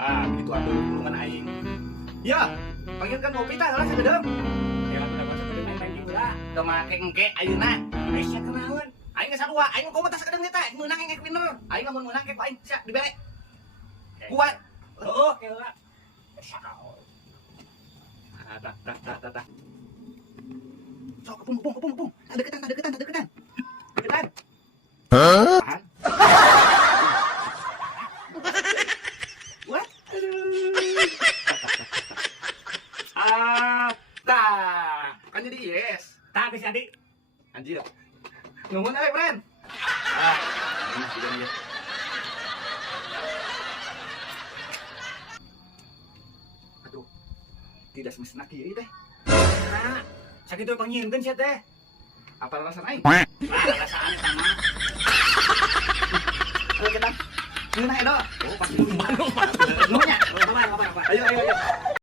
Ah, gitu atuh tulungan aing. Ya, panggilkan kopi tah lah sagedeum. Ya udah masa tadi main juga. Teu make engke ayeuna. Aing sia kenaon. Aing geus sarua, aing komo tah sagedeum eta, meunang engke winner. Aing lamun meunang ke ku aing sia dibere. Kuat. Heuh. Oke lah. Tah. Sok kepung. Deketan. Deketan. Hah? What? Tah. Kan jadi yes. Tak bisa di. Anjir. Nuhun euy, friend. Ah, ini sudah dia. Aduh. Tidak semestinya kieu teh. Nah, sakit itu pangieunkeun sia teh. Apa alasan aing? Ah, rasaan sama. Ayo kita. Ngeunah edo. Oh, pasti lu Bandung. Nuhunnya. Apa? Ayo.